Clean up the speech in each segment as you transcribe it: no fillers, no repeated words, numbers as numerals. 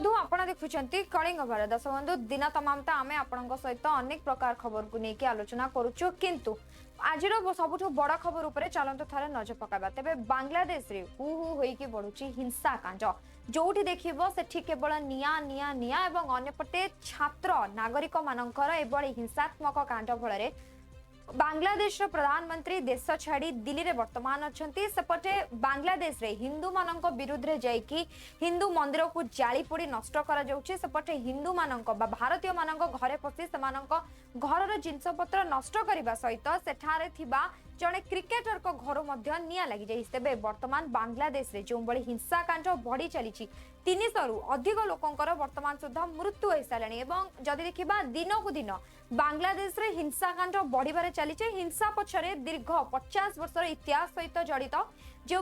बंधु आपण देखुं कलिंग भारत दर्शक बंधु दिन तमाम आम आपण सहित अनेक प्रकार खबर को लेकिन आलोचना करुचु किंतु आज सबुठ बड़ खबर उपर चलतु थे नजर पकाइबा तेबे बांग्लादेश रे हु हु होइकी बढ़ुची हिंसा कांड जोठी देखिबो सेठी केवल निया निया निया एवं अन्यपटे छात्र नागरिक मानकर एबळी हिंसात्मक कांड फल बांग्लादेश प्रधानमंत्री देश छाड़ी दिल्ली रे वर्तमान अच्छंती सेपटे बांग्लादेश रे हिंदू मानक विरुद्ध रे जाइकी हिंदू मंदिर को जाली पोड़ी नष्ट करा जाउची सेपटे हिंदू मानक बा भारतीय मानक घरे पसी सेमानक घरर जिंस पत्र नष्ट करबा सहित सेठारे थिबा जड़े क्रिकेटर को घर मध्य निया लगी जाई तेबे वर्तमान बांग्लादेश रे जो बड़ी हिंसाकांड बढ़ी चली 300 रु अधिक लोकंकर वर्तमान सुधा मृत्यु हो सारे एवं जदि देखिबा दिन को दिन बांग्लादेश रे हिंसाकांड बढ़िबारे चली हिंसा पछरे दीर्घ 50 वर्षर इतिहास सहित जड़ित जो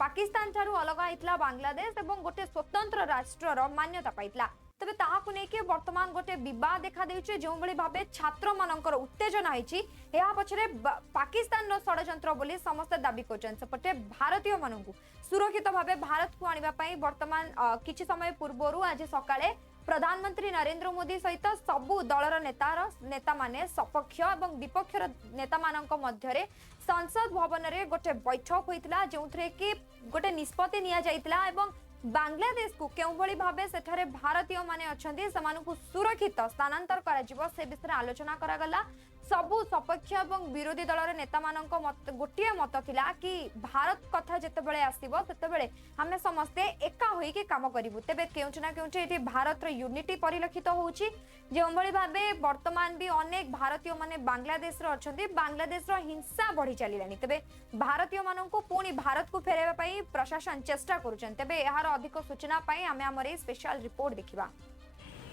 पाकिस्तान ठारू अलग होइतला बांग्लादेश एवं गोटे स्वतंत्र राष्ट्रर मान्यता पाइतला तेबे ताहाकु नेकी वर्तमान गोटे विवाद देखा देउचे जो बळी भाबे छात्र मानकर उत्तेजना होईची एहा पछरे पाकिस्तान रो षडयंत्र बोली समस्त दाबी करछन सेपटे भारतीय मानकु सुरक्षित भाबे भारत को आनिबा पई वर्तमान किछि समय पूर्वरु आज सकाळे प्रधानमंत्री नरेंद्र मोदी सहित सबु दलर नेता माने सपक्ष एवं विपक्ष नेता मानक मध्यरे संसद भवन रे गोटे बैठक होइतला जोंथरे कि गोटे निष्पत्ति निया जाइतला एवं बांग्लादेश को केउ भली भाबे सेठारे भारतीय माने अछंती समानकु सुरक्षित स्थानांतर करा जिवो से विषय आलोचना करा गला सबु सपक्ष एवं विरोधी दलर नेता मानक मत गोटिए मत थिला कि भारत कथा जते बेले आसीबो तते बेले हमें समस्ते एका होई के काम करिवु तेबे केउचना केउचे एठी भारत रो यूनिटी परिलक्षित होउची जे भली भाबे वर्तमान भी अनेक भारतीय माने बांग्लादेश रो अछंती बांग्लादेश रो हिंसा बढ़ी चलिलानी तेबे भारतीय माननकु पुनी भारत को फेरेबा पई प्रशासन चेष्टा करूछन तेबे एहार अधिक सूचना पई हमें हमर स्पेशल रिपोर्ट देखिबा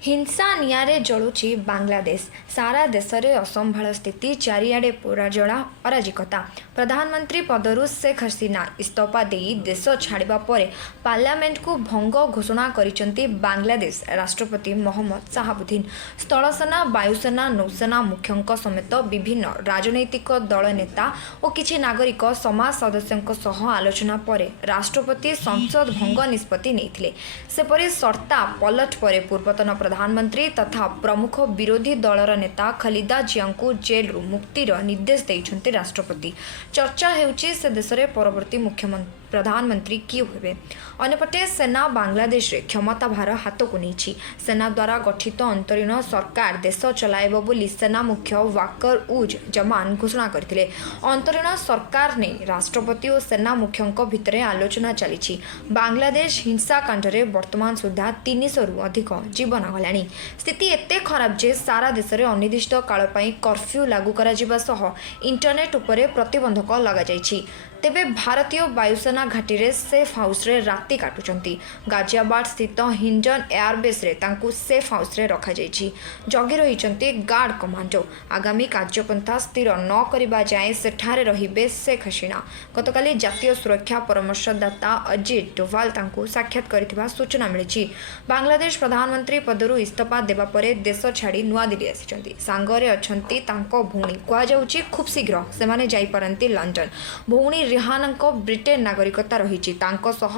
हिंसा नियारे जलुची बांग्लादेश सारा देश में असंभाल स्थिति चारिआडे पूरा जला अराजकता प्रधानमंत्री पदरु शेख हसीना इस्तीफा दे देश छाड़िबा परे पार्लियामेंट को भंग घोषणा करिसंती बांग्लादेश राष्ट्रपति मोहम्मद शाहाबुद्दीन स्थलसेना वायुसेना नौसेना मुख्यंक समेत विभिन्न राजनैतिक दल नेता और किछि नागरिक समाज सदस्यों सह आलोचना परे राष्ट्रपति संसद भंग निष्पत्ति नेइथिले सेपरि सर्ता पलट परे पूर्वतन प्रधानमंत्री तथा प्रमुख विरोधी दलर नेता खलीदा जिया को जेल रु मुक्तिर निर्देश देइछन्ते राष्ट्रपति चर्चा हेउची से देश रे परवर्ती मुख्यमंत्री प्रधानमंत्री किए हुए अन्यपटे सेना बांग्लादेश रे क्षमता भार हाथ को नहीं सेना द्वारा गठित अंतरीण सरकार देश चलाइब बोली सेना मुख्य वाकर उज जमान घोषणा करथिले अंतरीण सरकार ने राष्ट्रपति और सेना मुख्यों भितर आलोचना चली बांग्लादेश हिंसा कांडरे वर्तमान सुधा 300 रु अधिक जीवन गलानी स्थिति एते खराब जे सारा देश में अनिर्दिष्ट काल कर्फ्यू लागू करा जिबा सह इंटरनेट उपरे प्रतिबंधक लगा जाइछि तेबे भारतीय वायुसेना घाटी रे सेफ हाउस रे राति काटुचंती गाजियाबाद स्थित हिंडन एयरबेस रे तांकु सेफ हाउस रे रखा जाइछि जगी रहिचंती गार्ड कमांडो आगामी कार्यपंथा स्थिर न करिबा जाए सेठारे रहिबे शेख हसीना गतकाली जातीय सुरक्षा परामर्शदाता अजित डोभाल तांकु साक्षात करथिबा सूचना मिलिछि बांग्लादेश प्रधानमंत्री पदरु इस्तीफा देबा परे देश छाड़ी नुआ दिल्ली आसिचंती सांगरे अछंती तांको भौणी कुआ जाउछि खूब शीघ्र सेमाने जाई परंती लंडन भौणी रिहानंको ब्रिटेन नागरिकता रही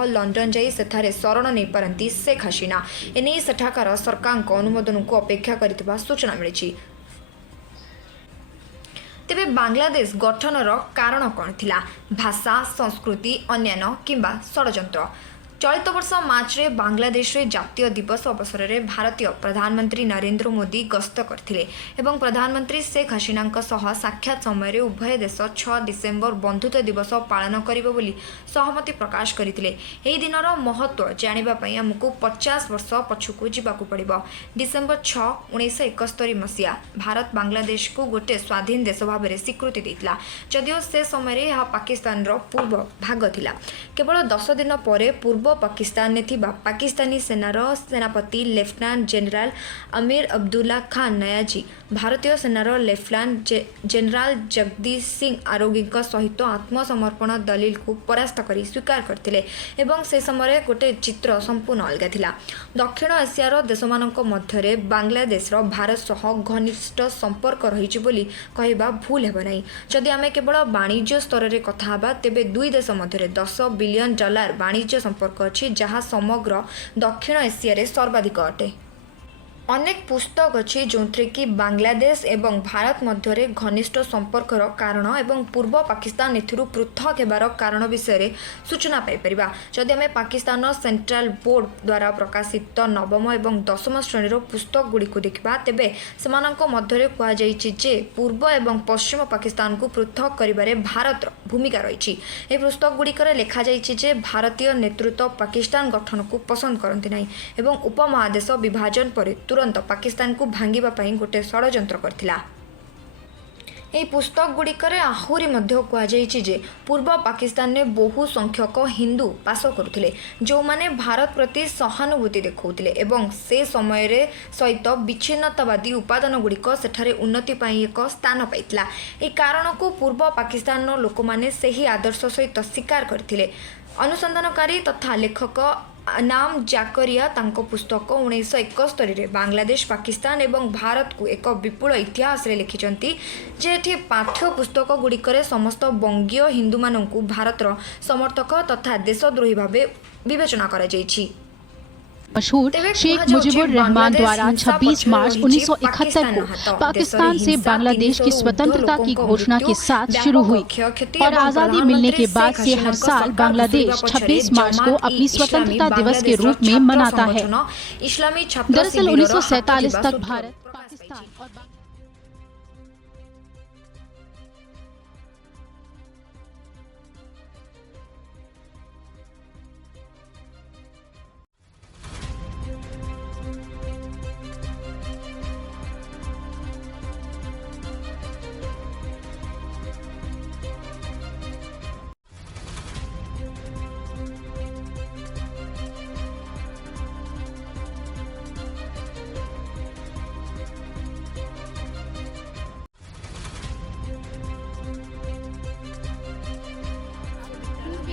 लंडन जाई सेठारे शरण नहीं पारती शेख हसीना एने सेठाकार सरकार अनुमोदन को अपेक्षा करथिबा सूचना मिली तेबे बांग्लादेश गठनर कारण कौन थिला भाषा संस्कृति अन्यान्य किंबा षडयंत्र चलित वर्ष मार्च रे बांग्लादेश रे जातीय दिवस अवसर में भारतीय प्रधानमंत्री नरेंद्र मोदी गस्त करथिले एवं प्रधानमंत्री शेख हसीना सह साक्षात समय रे उभय देश 6 डिसेम्बर बंधुत्व दिवस पालन करिबो बोली सहमति प्रकाश करथिले एही दिनर महत्व जानिबा पई हमकु 50 वर्ष पछुकु जिबाकु पड़िबो डिसेम्बर 6 1971 मसिया भारत बांग्लादेश को गोटे स्वाधीन देश भाव में स्वीकृति देथिला जदियो से समय रे यह पाकिस्तान रो पूर्व भाग थिला केवल 10 दिन पर पूर्व पाकिस्तान ने थिबा पाकिस्तानी सेनार सेनापति lieutenant general Amir Abdullah Khan नयाजी भारतीय सेनार लेफ्टिनेंट जनरल जगदीश सिंह आरोगी सहित आत्मसमर्पण दलील को परास्त कर स्वीकार करथिले एवं से समय गोटे चित्र संपूर्ण अलग थिला दक्षिण एशियार देशमानक मध्यरे बांग्लादेश भारत सह घनिष्ठ संपर्क रही बोली कहवा भूल हेब नहीं जदि आमे केवल वाणिज्य स्तर में कथा तेबे दुई देश मध्य $10 बिलियन वाणिज्य संपर्क संपर्क अछि जहाँ समग्र दक्षिण एशिया सर्वाधिक अटे। अनेक पुस्तक अच्छी जो कि बांग्लादेश एवं भारत मध्य घनिष्ठ संपर्कर कारण एवं पूर्व पाकिस्तान एथिरू पृथक हेबार कारण विषय सूचना पाइपर जदि आम पाकिस्तान सेंट्रल बोर्ड द्वारा प्रकाशित नवम एवं दशम श्रेणीर पुस्तक गुड़िक देखा तेबे मध्य कहुचे पूर्व एवं पश्चिम पाकिस्तान को पृथक करिबारे भारत भूमिका रही। पुस्तक गुड़िकर लिखा जाइए भारतीय नेतृत्व पाकिस्तान गठन को पसंद करती नहीं एवं उपमहादेश विभाजन पर तुरंत पाकिस्तान को भांगिबा पई गोटे षडयंत्र करथिला। এই पुस्तक गुड़िकर आहुरी कहुचे पूर्व पाकिस्तान में बहु संख्यक हिंदू बास करुले जो माने भारत प्रति सहानुभूति देखौथिले एवं से समय सहित विच्छिन्नतावादी उपादान गुड़िक सेठारे उन्नति पाई एक स्थान पाइथिला। ए कारण को पूर्व पाकिस्तान लोक माने सही आदर्श सहित स्वीकार करथिले। अनुसंधानकारी तथा लेखक नाम जाकरिया तांको पुस्तक 1971 बांग्लादेश पाकिस्तान एवं भारत को एक विपुल इतिहास रे लिखिचंती जेठी पाठ्य पुस्तक गुड़िकर समस्त बंगीय हिंदू माननकु भारतर समर्थक तथा देशद्रोही भावे विवेचना करा जायछि। मशहूर शेख मुजीबुर रहमान द्वारा 26 मार्च 1971 को पाकिस्तान से बांग्लादेश की स्वतंत्रता की घोषणा के साथ शुरू हुई और आज़ादी मिलने के बाद से हर साल बांग्लादेश 26 मार्च को अपनी स्वतंत्रता दिवस के रूप में मनाता है। दरअसल 1947 तक भारत पाकिस्तान और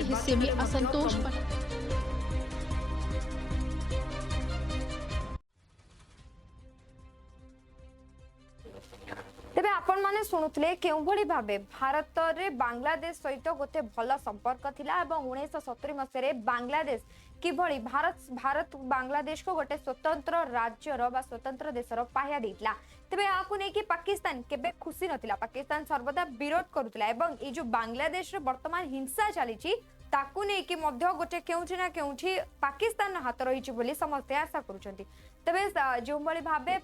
हिस्से में असंतोष तेबे आपण माने सुनुतले केउ भली भाबे भारत रे बांग्लादेश सहित गोटे भल संपर्क थिला एवं 1970 मसीह बांग्लादेश किभली भारत बांग्लादेश को गोटे स्वतंत्र राज्यर बा स्वतंत्र देशर पाहिया देइतला। तेबे याकु नै कि पाकिस्तान केबे खुशी नथिला, पाकिस्तान सर्वदा विरोध करुतला एवं ए जो बांग्लादेश रे वर्तमान हिंसा चलीची ताकू नै कि मध्य गोटे केउठी ना केउठी पाकिस्तान हाथ रही बोली समस्ते आशा करुछंती। तेबे जो भली भाबे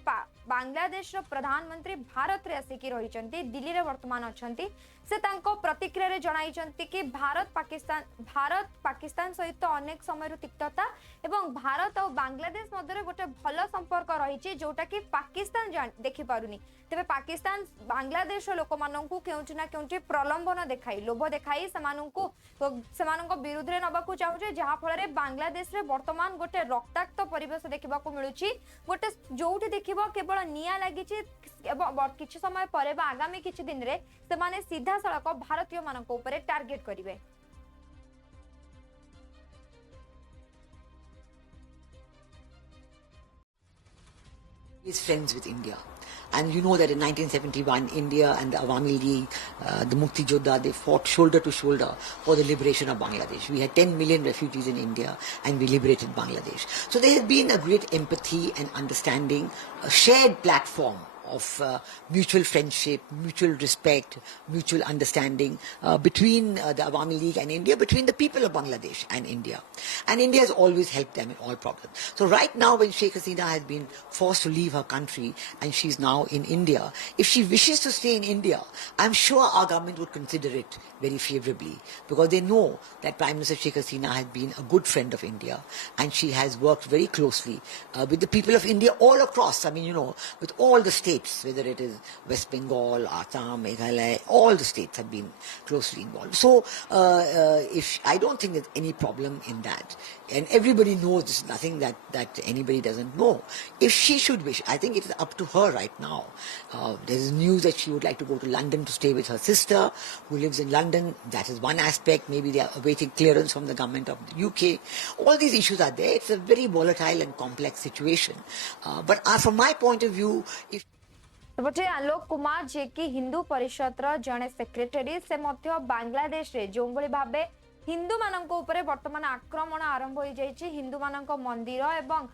बांग्लादेश प्रधानमंत्री भारत रे आसिकी रहिचंती दिल्ली रे वर्तमान अछंती से तांको प्रतिक्रिया रे जणाइचंती कि भारत पाकिस्तान सहित अनेक समय तिक्तता एवं भारत और बांग्लादेश मध्य गोटे भल संपर्क रही जोटा कि पाकिस्तान देखि पारुनी। तेबे पाकिस्तान बांग्लादेश लोक माननकु केउठी ना केउठी प्रलंबन देखाई लोभ देखाई सेमाननको विरुद्ध रे नबाकू चाहुचे जहा फल रे बांग्लादेश रे वर्तमान गोटे रक्ताक्त परिवेश देखिबाकू मिलुची। गोटे जोउठी देखिबो केवल निया लागिची किछि समय परे बा आगामी किछि दिन रे सेमाने सीधा सड़क भारतीय माननको ऊपर टार्गेट करिवे। Is friends with India. And you know that in 1971, India and the Awami League, the Mukti Jodha, they fought shoulder to shoulder for the liberation of Bangladesh. We had 10 million refugees in India and we liberated Bangladesh. So there has been a great empathy and understanding, a shared platform of mutual friendship, mutual respect, mutual understanding between the Awami League and India, between the people of Bangladesh and India. And India has always helped them in all problems. So right now when Sheikh Hasina has been forced to leave her country and she's now in India, if she wishes to stay in India, I'm sure our government would consider it very favorably because they know that Prime Minister Sheikh Hasina has been a good friend of India and she has worked very closely with the people of India all across. I mean, you know, with all the states, whether it is West Bengal, Assam, Meghalaya, all the states have been closely involved. So if I don't think there's any problem in that. And everybody knows this is nothing that anybody doesn't know. If she should wish, I think it is up to her right now. There is news that she would like to go to London to stay with her sister who lives in London. That is one aspect. Maybe they are awaiting clearance from the government of the UK. All these issues are there. It's a very volatile and complex situation. But from my point of view, if बटे आलोक कुमार जे कि हिंदू परिषद जड़े secretary से बांग्लादेश रे जो भावे हिंदू मानक उपरे वर्तमान आक्रमण आरंभ हो जाइछि। हिंदू मानक मंदिर एवं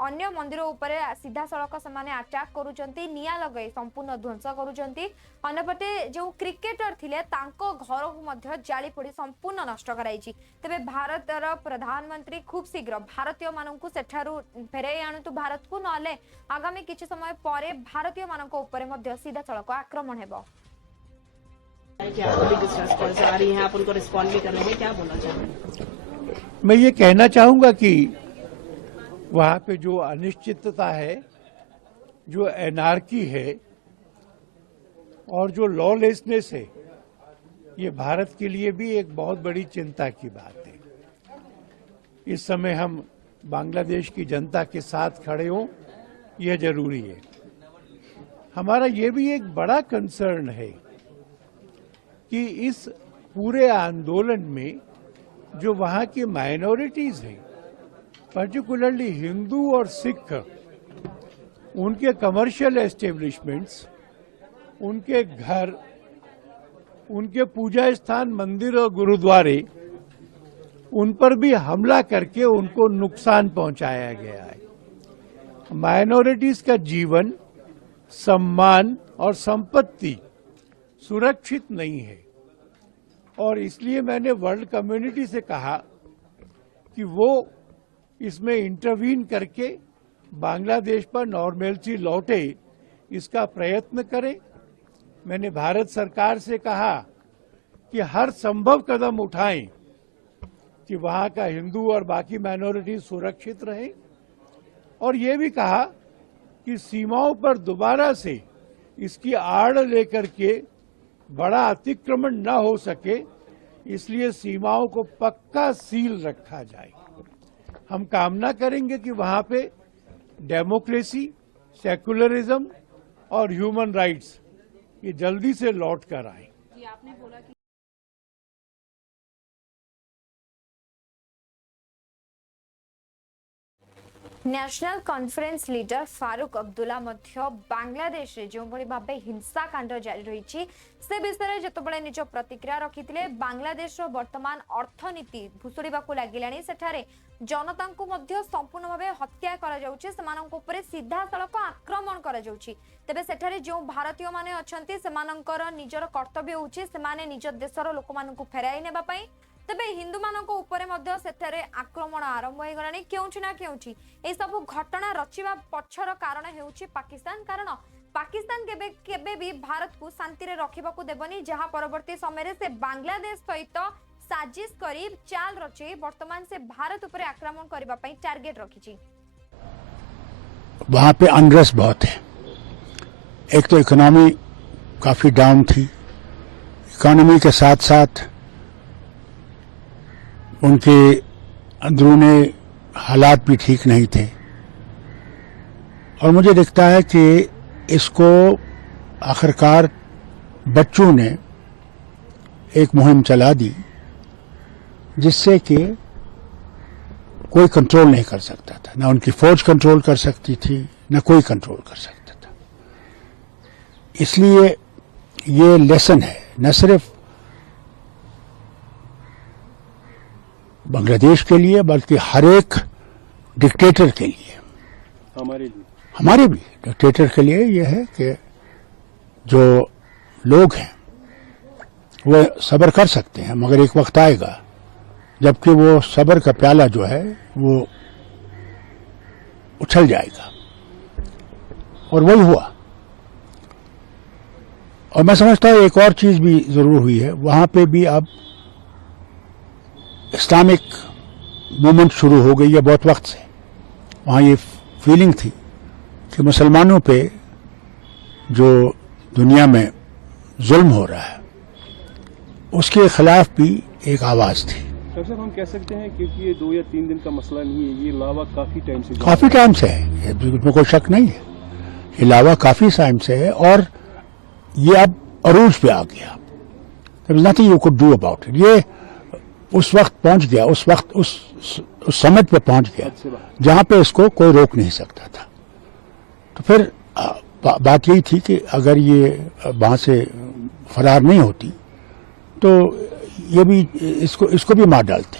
अन्य मंदिर उपरे सीधा सड़क से अटैक करूचंती, निया लगई संपूर्ण ध्वंस करूचंती। अन्यपटे जो क्रिकेटर थिले तांको घर को मध्य जाली पोड़ी संपूर्ण नष्ट कराइछि। तबे भारतर प्रधानमंत्री खूब शीघ्र भारतीय मानकु सेठारु फेराई आणुतु भारत को, नले आगामी किछि समय परे भारतीय मानक उपरे मध्य सीधा सड़क आक्रमण हेबो। क्या बिगेस्ट रेस्पॉन्स आ रही है, आप उनको रिस्पॉन्ड भी कर रहे हैं, क्या बोलना चाहेंगे? मैं ये कहना चाहूंगा कि वहां पे जो अनिश्चितता है, जो एनार्की है और जो लॉलेसनेस है, ये भारत के लिए भी एक बहुत बड़ी चिंता की बात है। इस समय हम बांग्लादेश की जनता के साथ खड़े हों, यह जरूरी है। हमारा ये भी एक बड़ा कंसर्न है कि इस पूरे आंदोलन में जो वहाँ की माइनॉरिटीज हैं, पर्टिकुलरली हिंदू और सिख, उनके कमर्शियल एस्टेब्लिशमेंट्स, उनके घर, उनके पूजा स्थान, मंदिर और गुरुद्वारे, उन पर भी हमला करके उनको नुकसान पहुंचाया गया है। माइनॉरिटीज का जीवन, सम्मान और संपत्ति सुरक्षित नहीं है और इसलिए मैंने वर्ल्ड कम्युनिटी से कहा कि वो इसमें इंटरवीन करके बांग्लादेश पर नॉर्मलसी लौटे, इसका प्रयत्न करें। मैंने भारत सरकार से कहा कि हर संभव कदम उठाएं कि वहाँ का हिंदू और बाकी माइनॉरिटी सुरक्षित रहें, और ये भी कहा कि सीमाओं पर दोबारा से इसकी आड़ लेकर के बड़ा अतिक्रमण न हो सके, इसलिए सीमाओं को पक्का सील रखा जाए। हम कामना करेंगे कि वहां पे डेमोक्रेसी, सेकुलरिज्म और ह्यूमन राइट्स ये जल्दी से लौट कर आए। नेशनल कॉन्फ्रेंस लीडर फारूक अब्दुल्ला मध्य बांग्लादेश रे जो भली भाबे हिंसा कांड जारी रही से विषय जेतबेले निज प्रतिक्रिया रखिथिले। बांग्लादेश रो वर्तमान अर्थनीति भुसुड़ीबाकू लागिलाणी, सेठारे जनता को मध्य संपूर्ण भाबे हत्या करा जाउछि, सेमानक ऊपर सीधा सड़क आक्रमण करा जाउछि। तबे सेठारे जो भारतीय माने अछंती सेमानकर निजर कर्तव्य होछि सेमाने निज देशर लोकमानकू फेराई नेबा पई। तबे हिंदू मानक उपरे मध्य सेठारे आक्रमण आरंभ हो गलानी। केउछि ना केउछि ए सब घटना रचिबा पछर कारण हेउछि पाकिस्तान। कारण पाकिस्तान केबे भी भारत को शांति रे रखिबाकू देबनी, जहां परवर्ती समय से बांग्लादेश सहित साजिश करी चाल रची वर्तमान से भारत उपरे आक्रमण करबा पई टारगेट रखिछि। वहां पे अनरेस्ट बहुत है। एक तो इकोनॉमी काफी डाउन थी, इकोनॉमी के साथ साथ उनके अंदरूनी हालात भी ठीक नहीं थे, और मुझे दिखता है कि इसको आखिरकार बच्चों ने एक मुहिम चला दी जिससे कि कोई कंट्रोल नहीं कर सकता था। ना उनकी फौज कंट्रोल कर सकती थी, ना कोई कंट्रोल कर सकता था। इसलिए ये लेसन है न सिर्फ बांग्लादेश के लिए बल्कि हर एक डिक्टेटर के लिए, हमारे भी डिक्टेटर के लिए यह है कि जो लोग हैं वो सब्र कर सकते हैं, मगर एक वक्त आएगा जबकि वो सब्र का प्याला जो है वो उछल जाएगा, और वही हुआ। और मैं समझता हूं एक और चीज भी जरूर हुई है, वहां पे भी अब इस्लामिक मूवमेंट शुरू हो गई है बहुत वक्त से। वहाँ ये फीलिंग थी कि मुसलमानों पे जो दुनिया में जुल्म हो रहा है उसके खिलाफ भी एक आवाज थी। सर हम कह सकते हैं क्योंकि ये 2 या 3 दिन का मसला नहीं है, ये लावा काफी टाइम से है, इसमें कोई शक नहीं है। ये लावा काफी टाइम से है और ये अब अरूज पे आ गया। There was nothing you could do about it। ये उस वक्त पहुंच गया, उस समिट पे पहुंच गया जहां पे इसको कोई रोक नहीं सकता था। तो फिर बात यही थी कि अगर ये वहां से फरार नहीं होती तो ये भी इसको भी मार डालते।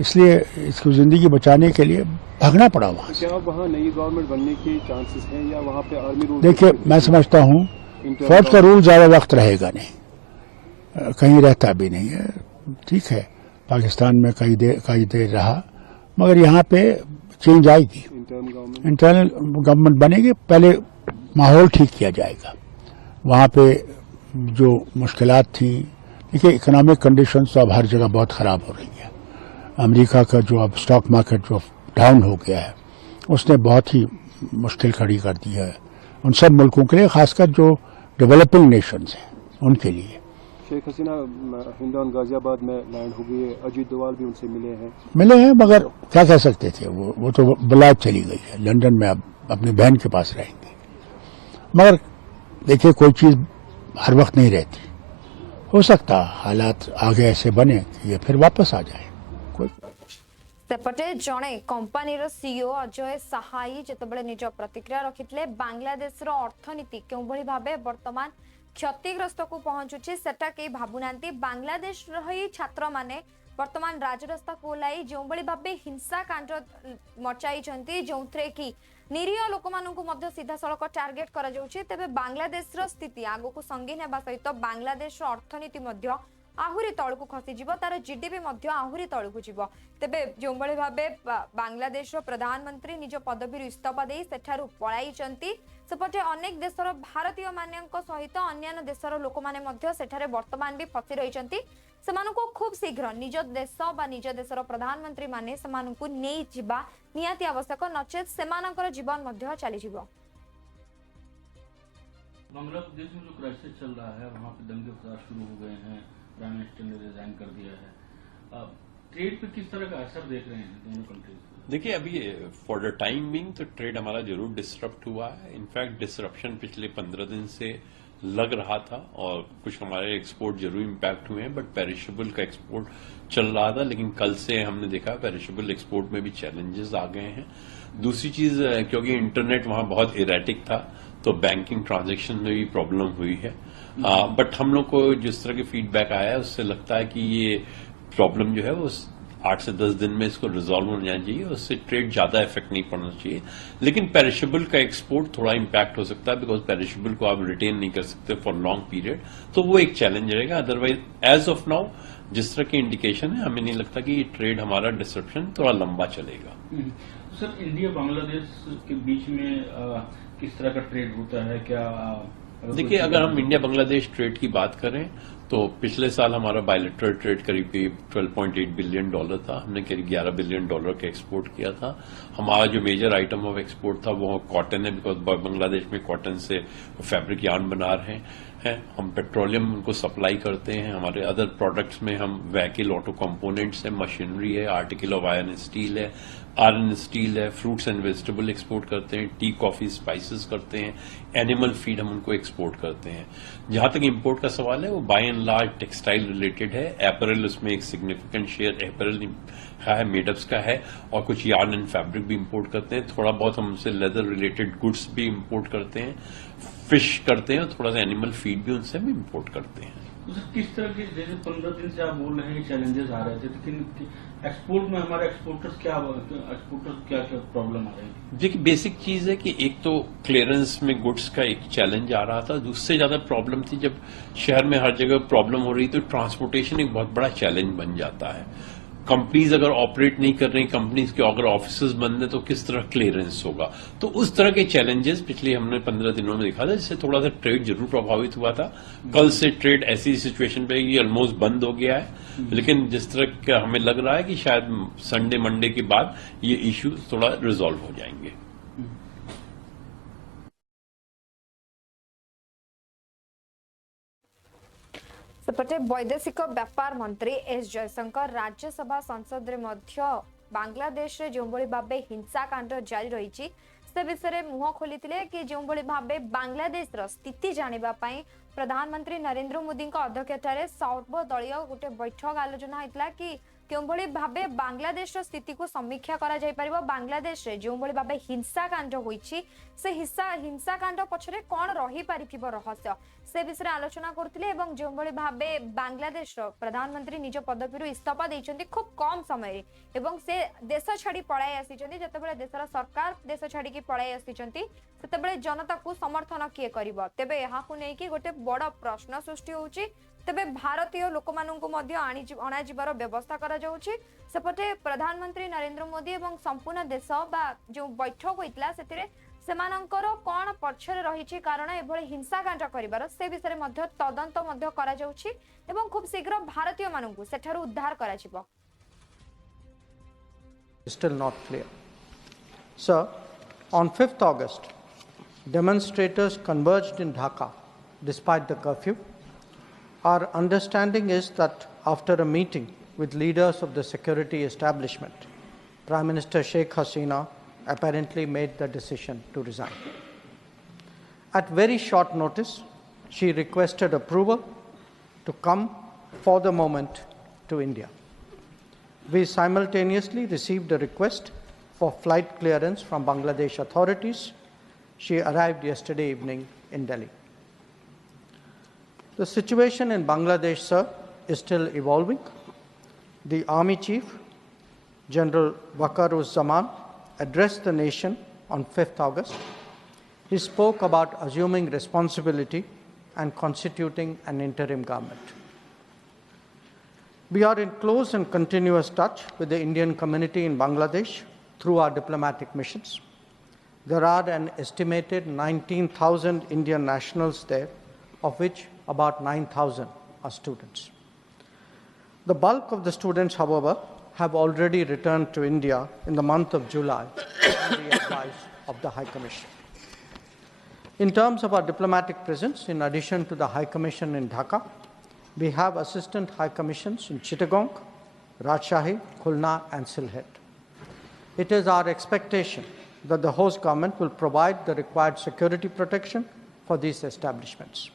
इसलिए इसको जिंदगी बचाने के लिए भागना पड़ा वहाँ से। क्या वहाँ नई गवर्नमेंट बनने के चांसेस हैं या वहाँ पे आर्मी रूल? देखिए, मैं समझता हूँ फौज का रूल ज्यादा वक्त रहेगा नहीं, कहीं रहता भी नहीं है। ठीक है, पाकिस्तान में कई देर रहा, मगर यहाँ पे चेंज आएगी, इंटरनल गवर्नमेंट बनेगी। पहले माहौल ठीक किया जाएगा। वहाँ पे जो मुश्किलात थी, देखिए इकोनॉमिक कंडीशंस तो अब हर जगह बहुत ख़राब हो रही है। अमेरिका का जो अब स्टॉक मार्केट जो डाउन हो गया है, उसने बहुत ही मुश्किल खड़ी कर दी है उन सब मुल्कों के लिए, खासकर जो डेवलपिंग नेशंस हैं उनके लिए। शेख हसीना हिंदौन गाजियाबाद में लैंड हो गई है, अजीत डोवाल भी उनसे मिले हैं, मगर क्या कह सकते थे, वो तो बुलाए चली गई है, लंदन में अब अपनी बहन के पास रहेंगे। मगर देखिए, कोई चीज़ हर वक्त नहीं रहती, हो सकता हालात आगे ऐसे बने कि ये फिर वापस आ जाए। सेपटे जड़े कंपानीर सीईओ अजय सहाई जितेबाला निज प्रतिक्रिया रखिथिले बांग्लादेश अर्थनीति क्यों भली भाबे वर्तमान क्षतिग्रस्त को पहुंचुछि सेटा के भाबुनांती। बांग्लादेश रही छात्र माने वर्तमान राजरास्ता को लाई जो भली भाबे हिंसा कांड मचाई जोंथरे की निरीह लोक मानकु मध्य सीधा सड़क टार्गेट करा जाउछि। तेबे बांग्लादेश रो स्थिति आगो को संगीन हेबा सहित बांग्लादेश अर्थनीति मध्य आहुरी तळकु खसी जीवो, तार जीडीपी मध्य आहुरी तळकु जीवो। तेबे जो भली भाबे बांग्लादेश रो प्रधानमंत्री निज पदवी इस्तीफा देई सेठारु पळाइचंती, सेपटे अनेक देशर भारतीय मानक सहित अन्य देशर लोक माने मध्य सेठारे वर्तमान भी फसी रहिचंती। सेमानको खूब शीघ्र निज देश बा निज देशर प्रधानमंत्री माने सेमानको नेई जिबा नियाती आवश्यक, नचेत सेमानकर जीवन मध्य चली जीवो। बांग्लादेश में जो क्राइसिस चल रहा है, वहाँ पे दंगे फसाद शुरू हो गए हैं, प्राइम मिनिस्टर ने रिजाइन कर दिया है। ट्रेड पे किस तरह का असर देख रहे हैं दोनों कंट्रीज? देखिए, अभी फॉर द टाइम बिंग तो ट्रेड हमारा जरूर डिसरप्ट हुआ है। इनफैक्ट डिसरप्शन पिछले 15 दिन से लग रहा था और कुछ हमारे एक्सपोर्ट जरूर इम्पैक्ट हुए हैं, बट पेरिशेबल का एक्सपोर्ट चल रहा था। लेकिन कल से हमने देखा पेरिशेबल एक्सपोर्ट में भी चैलेंजेस आ गए हैं। दूसरी चीज, क्योंकि इंटरनेट वहां बहुत इरेटिक था, तो बैंकिंग ट्रांजैक्शन में भी प्रॉब्लम हुई है। बट हम लोग को जिस तरह की फीडबैक आया है, उससे लगता है कि ये प्रॉब्लम जो है वो 8 से 10 दिन में इसको रिजॉल्व हो जाना चाहिए, उससे ट्रेड ज्यादा इफेक्ट नहीं पड़ना चाहिए। लेकिन पेरिशेबल का एक्सपोर्ट थोड़ा इम्पैक्ट हो सकता है, बिकॉज पेरिशेबल को आप रिटेन नहीं कर सकते फॉर लॉन्ग पीरियड, तो वो एक चैलेंज रहेगा। अदरवाइज एज ऑफ नाउ जिस तरह की इंडिकेशन है, हमें नहीं लगता कि ये ट्रेड हमारा डिसरप्शन थोड़ा लंबा चलेगा। सर, इंडिया बांग्लादेश के बीच में किस तरह का ट्रेड होता है? क्या देखिए, अगर हम इंडिया बांग्लादेश ट्रेड की बात करें तो पिछले साल हमारा बायलैटरल ट्रेड करीब $12.8 बिलियन था। हमने करीब $11 बिलियन का एक्सपोर्ट किया था। हमारा जो मेजर आइटम ऑफ एक्सपोर्ट था वो कॉटन है, बिकॉज बांग्लादेश में कॉटन से फैब्रिक यार्न बना रहे हैं। हम पेट्रोलियम उनको सप्लाई करते हैं। हमारे अदर प्रोडक्ट्स में हम व्हीकल ऑटो कंपोनेंट्स है, मशीनरी है, आर्टिकल ऑफ आयरन स्टील है, फ्रूट्स एंड वेजिटेबल एक्सपोर्ट करते हैं, टी कॉफी स्पाइसेस करते हैं, एनिमल फीड हम उनको एक्सपोर्ट करते हैं। जहां तक इंपोर्ट का सवाल है वो by and large textile related है। एपरल उसमें एक सिग्निफिकेंट शेयर एपरल का है, मेडअप्स का है, और कुछ यार्न एंड फैब्रिक भी इंपोर्ट करते हैं। थोड़ा बहुत हमसे लेदर रिलेटेड गुड्स भी इंपोर्ट करते हैं, फिश करते हैं, और थोड़ा सा एनिमल फीड भी उनसे भी इंपोर्ट करते हैं। किस तरह के, जैसे 15 दिन से आप बोल रहे हैं चैलेंजेस आ रहे थे, लेकिन एक्सपोर्ट में हमारे एक्सपोर्टर्स क्या प्रॉब्लम आ रही है? देखिए, बेसिक चीज है कि एक तो क्लियरेंस में गुड्स का एक चैलेंज आ रहा था। उससे ज्यादा प्रॉब्लम थी जब शहर में हर जगह प्रॉब्लम हो रही, तो ट्रांसपोर्टेशन एक बहुत बड़ा चैलेंज बन जाता है। कंपनीज अगर ऑपरेट नहीं कर रही, कंपनीज के अगर ऑफिसेज बंद है, तो किस तरह क्लियरेंस होगा? तो उस तरह के चैलेंजेस पिछले हमने 15 दिनों में देखा था, जिससे थोड़ा सा ट्रेड जरूर प्रभावित हुआ था। कल से ट्रेड ऐसी सिचुएशन पे ये ऑलमोस्ट बंद हो गया है, लेकिन जिस तरह का हमें लग रहा है कि शायद संडे मंडे के बाद ये इश्यू थोड़ा रिजॉल्व हो जाएंगे। सेपटे वैदेशिक व्यापार मंत्री एस जयशंकर राज्यसभा संसद रे मध्य बांग्लादेश रे जो भली भाबे हिंसाकांड जारी रही से विषय मुह खोली कि जो भली भाबे बांग्लादेश रो स्थिति जानिबा पई प्रधानमंत्री नरेंद्र मोदी अध्यक्षतार सर्वदलीय गोटे बैठक आलोचना होता कि क्यों भली भाबे बांग्लादेश रो स्थिति को समीक्षा करा जाय परिबो बांग्लादेश रे जो भली भाबे हिंसाकांड होईछि से हिंसाकांड पछरे कोन रही पारिथिबो रहस्य से विषय आलोचना करथिले एवं जो भली भाबे बांग्लादेश रो प्रधानमंत्री निज पदवीरु इस्तीफा दैछन्ती खूब कम समय रे एवं से देश छाड़ी पळाय आसीछन्ती जतेबेले देशर सरकार देश छाड़ी की पळाय आसीछन्ती सेतेबेले जनता को समर्थन किए करिवो तेबे एहा को नै कि गोटे बड़ प्रश्न सृष्टि होउछि तेबे भारतीय लोकमाननकु मध्य अणा जीवार व्यवस्था करा जाउछि सेपटे प्रधानमंत्री नरेंद्र मोदी एवं संपूर्ण देश बा जो बैठक होइतला सेतिरे सेमानंकर कोन पक्षरे रहिछि कारण एभଳି हिंसाकांड करिवार से विषय मध्य तदंत मध्य करा जाउछि एवं खूब शीघ्र भारतीय माननकु सेठारु उद्धार करा जिवो Still not clear. Sir, on 5th August, demonstrators converged in Dhaka despite the curfew. Our understanding is that after a meeting with leaders of the security establishment, Prime Minister Sheikh Hasina apparently made the decision to resign. At very short notice, she requested approval to come for the moment to India. We simultaneously received a request for flight clearance from Bangladesh authorities. She arrived yesterday evening in Delhi. The situation in Bangladesh, sir, is still evolving. The Army Chief, General Waqar-uz-Zaman, addressed the nation on 5th August. He spoke about assuming responsibility and constituting an interim government. We are in close and continuous touch with the Indian community in Bangladesh through our diplomatic missions. There are an estimated 19,000 Indian nationals there, of which about 9,000 are students. The bulk of the students, however, have already returned to India in the month of July on the advice of the High Commission. In terms of our diplomatic presence, in addition to the High Commission in Dhaka, we have assistant high commissions in Chittagong, Rajshahi, Khulna and Sylhet. It is our expectation that the host government will provide the required security protection for these establishments.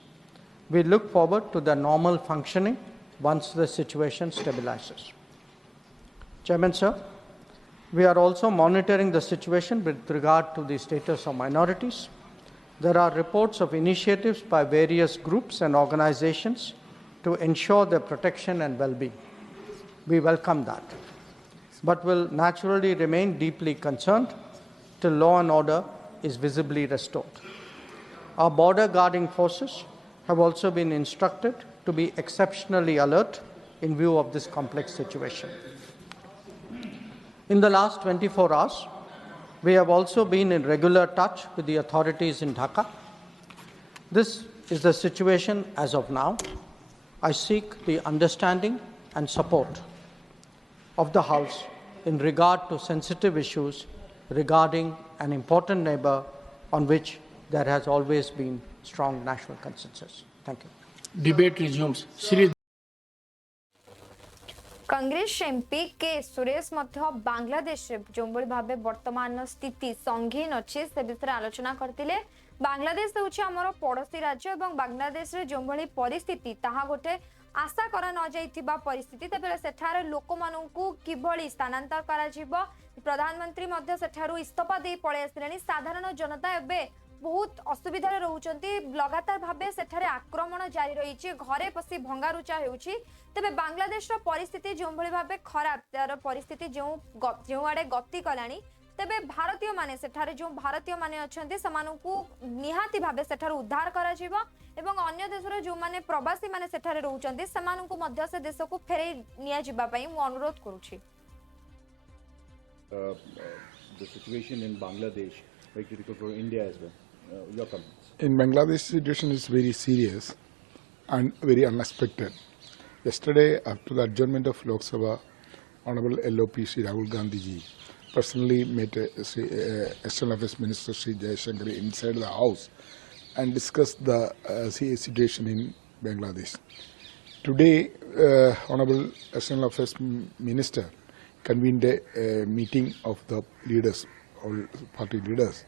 We look forward to their normal functioning once the situation stabilizes. Chairman, sir, we are also monitoring the situation with regard to the status of minorities. There are reports of initiatives by various groups and organizations to ensure their protection and well-being. We welcome that, but will naturally remain deeply concerned till law and order is visibly restored. Our border guarding forces have also been instructed to be exceptionally alert in view of this complex situation. In the last 24 hours, we have also been in regular touch with the authorities in Dhaka. This is the situation as of now. I seek the understanding and support of the House in regard to sensitive issues regarding an important neighbor on which there has always been strong national consensus. Thank you. Debate resumes. Congress MP के सुरेश मध्य बांग्लादेश जो भाव वर्तमान स्थिति संगीन अच्छी से विषय आलोचना करते बांग्लादेश होउछि हमर पड़ोसी राज्य एवं बांग्लादेश रे जो भली परिस्थिति ताहा गोटे आशा करा न जाइथिबा परिस्थिति तेबेले सेठार लोक माननकु किभली स्थानांतर करा जिवो प्रधानमंत्री मध्य सेठारु इस्तीफा दे पळे आसिलेनी साधारण जनता एबे बहुत असुविधा रहउचंती लगातार भाबे सेठारे आक्रमण जारी रहिछि घरे पसी भंगारुचा हेउछि तेबे बांग्लादेश रो परिस्थिति जो भली भाबे खराब तार परिस्थिति जो आडे गति कलानी तेबे भारतीय माने सेठारे जो भारतीय माने अछंती समानकु निहाती भाबे सेठार उद्धार करा जिवो एवं अन्य देशर जो माने प्रवासी माने सेठारे रहउचंती समानकु मध्य से देशकु फेरै निया जिबा पई मु अनुरोध करूछि the situation in Bangladesh very critical for India as well. Your comments. In Bangladesh, situation is very serious and very unexpected. Yesterday, after the adjournment of Lok Sabha, Honorable LOP Sri Rahul Gandhi ji personally met External Affairs Minister Sri Jaishankar inside the house and discussed the situation in Bangladesh. Today, Honorable External Affairs Minister convened a meeting of the leaders, all party leaders,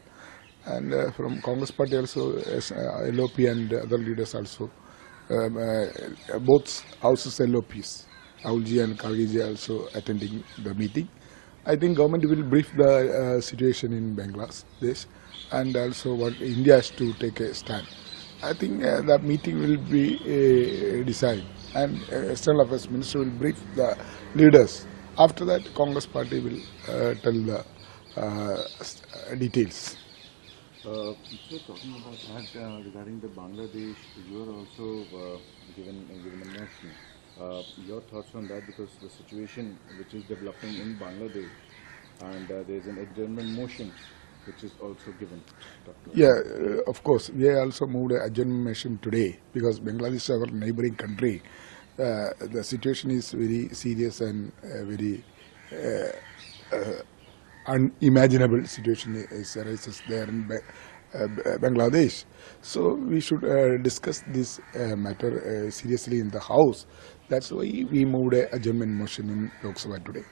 and from Congress party also, LOP and other leaders also, both houses LOPs Rahulji and Kharge also attending the meeting. I think government will brief the situation in Bangladesh and also what India has to take a stand. I think the meeting will be decided and External Affairs Minister will brief the leaders. After that, Congress party will tell the details. So talking about that regarding the Bangladesh, you are also given a motion. Your thoughts on that, because the situation which is developing in Bangladesh and there is an adjournment motion which is also given. Yeah, of course. We also moved an adjournment motion today because Bangladesh is our neighboring country. The situation is very serious and very unimaginable situation arises there in Bangladesh. So we should discuss this matter seriously in the House. That's why we moved an adjournment motion in Lok Sabha today.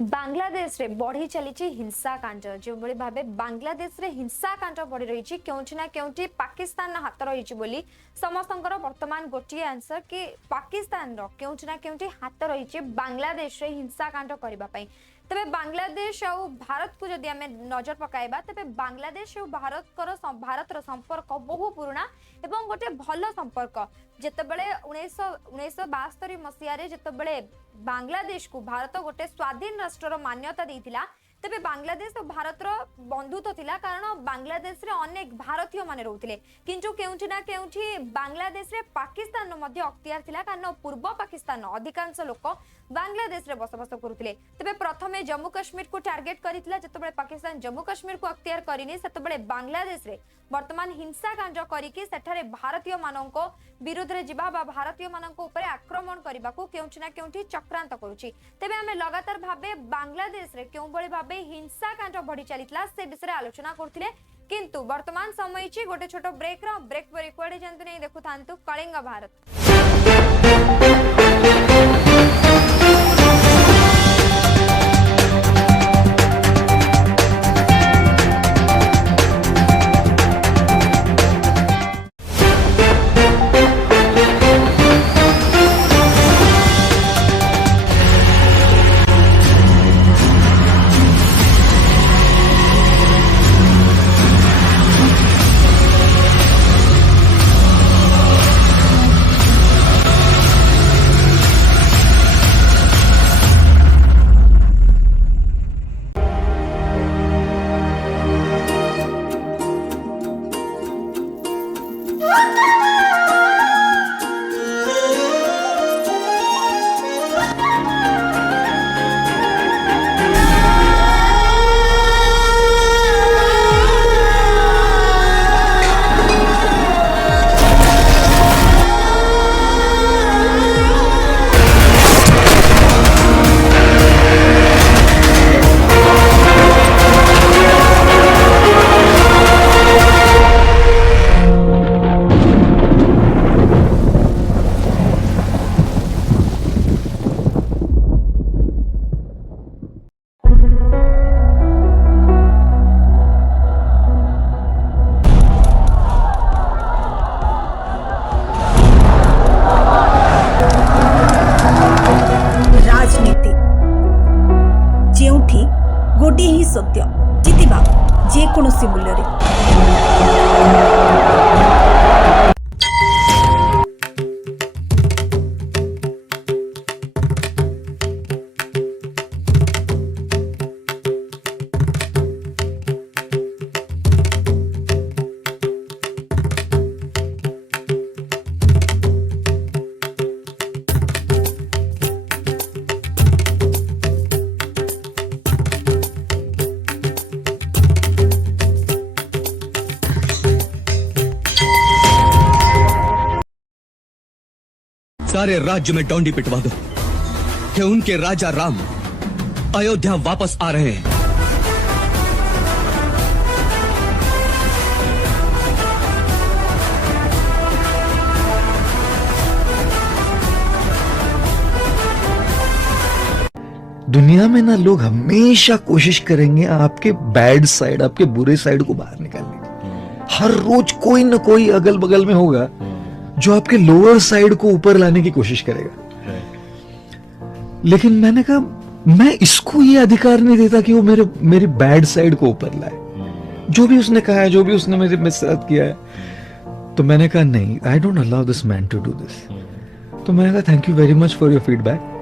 Bangladesh रे बढ़ी चली हिंसाकांड जो भाव बांग्लादेश रे हिंसाकांड बढ़ी रही क्योंना क्योंटी पाकिस्तान हाथ रही बोली समस्तंकर वर्तमान गोटे आंसर कि पाकिस्तान रो क्योंना क्योंटी हाथ रही बांग्लादेश रे हिंसाकांड करने तेबे बांग्लादेश और भारत को जदि आमे नजर पकाइबा तेबे बांग्लादेश और भारतर संपर्क बहु पुराना एवं गोटे भल संपर्क जेतेबेले 1972 मसीह जेतेबेले बांग्लादेश को भारत गोटे स्वाधीन राष्ट्र मान्यता देइतिला तेबे बांग्लादेश और भारतर बंधुत्व थिला कारण बांग्लादेश रे अनेक भारतीय माने रहउथिले किंतु केउठी ना केउठी बांग्लादेश रे पाकिस्तान नो मध्ये अख्तियार थिला कारण पूर्व पाकिस्तान अधिकांश लोक बांग्लादेश रे बसवास करुथिले तेबे प्रथमे जम्मू कश्मीर को टार्गेट करितला जतबेले पाकिस्तान जम्मू कश्मीर को अख्तियार करिनी सेतबेले बांग्लादेश रे वर्तमान हिंसाकांड करिकि सेठारे भारतीय माननको विरोध रे जिबा बा भारतीय माननको ऊपर आक्रमण करबाकू केउठी ना केउठी चक्रांत करूची तेबे आमे लगातार भाबे बांग्लादेश रे केउ बळी भाबे हिंसाकांड बढ़ी चलीतला से विषय आलोचना करथिले किंतु वर्तमान समय छि गोटे छोटो ब्रेक पर कुआडे जंतु नै देखु थांतु कलिंग भारत। गोटे ही सत्य जितिबा जे कोनोसी मूल्य रे। सारे राज्य में डोंडी पिटवा दो कि उनके राजा राम अयोध्या वापस आ रहे हैं। दुनिया में ना लोग हमेशा कोशिश करेंगे आपके बैड साइड, आपके बुरे साइड को बाहर निकालने की। हर रोज कोई ना कोई अगल बगल में होगा जो आपके लोअर साइड को ऊपर लाने की कोशिश करेगा। लेकिन मैंने कहा मैं इसको ये अधिकार नहीं देता कि वो मेरी बैड साइड को ऊपर लाए। जो भी उसने कहा है, जो भी उसने मेरे साथ किया है, तो मैंने कहा नहीं, I don't allow this man to do this. तो मैंने कहा thank you very much for your feedback.